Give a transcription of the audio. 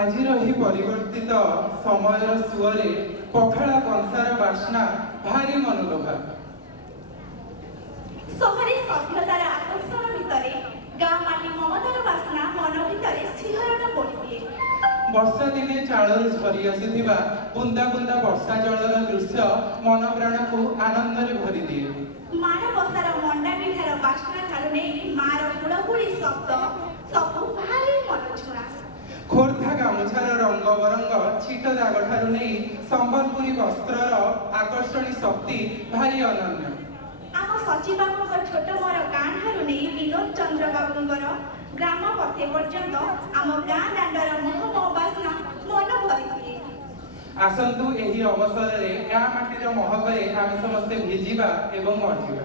ଆଜିର ଏହି ପରିବର୍ତ୍ତିତ ସମୟର ସୁଅରେ ପଖାଳ କଂସାର ବାସ୍ନା ଭାରି ମନଲୋଭା। ସହରେ ସଭ୍ୟତାର ଆକର୍ଷଣ ଭିତରେ ଗାଁ ମାଟି ମମତାର ବାସ୍ନା ମନ ଭିତରେ ଶିହରଣ ପଡ଼ିଦିଏ। ବର୍ଷା ଦିନେ ଚାଳରୁ ଝରି ଆସିଥିବା ବୁନ୍ଦା ବୁନ୍ଦା ବର୍ଷା ଜଳର ଦୃଶ୍ୟ ମନ ପ୍ରାଣକୁ ଆନନ୍ଦରେ ଭରିଦିଏ। ମାଣବସାର ମଣ୍ଡା ପିଠାର ବାସ୍ନା ଠାରୁ ନେଇ ମାର ହୁଳହୁଳି ଶବ୍ଦ ସବୁ ଭାରି ମନଛୁଆଁ। ଖୋର୍ଦ୍ଧା ଗାମୁଛାର ରଙ୍ଗ ବରଙ୍ଗ ଛିଟ ଦାଗ ଠାରୁ ନେଇ ସମ୍ବଲପୁରୀ ବସ୍ତ୍ରର ଆକର୍ଷଣୀ ଶକ୍ତି ଭାରି ଅନନ୍ୟ। ଆମ ସଚିବାବୁଙ୍କ ଛୋଟ ମୋର ଗାଁ ଠାରୁ ନେଇ ବିନୋଦ ଚନ୍ଦ୍ର ବାବୁଙ୍କର ଗ୍ରାମ ପଥେ ପର୍ଯ୍ୟନ୍ତ ଆମ ଗାଁ ଦାଣ୍ଡର ମହମ ବାସ୍ନା ମନ ଭରିଦିଏ। ଆସନ୍ତୁ ଏହି ଅବସରରେ ଗାଁ ମାଟିର ମହକରେ ଆମେ ସମସ୍ତେ ଭିଜିବା ଏବଂ ମଜିବା।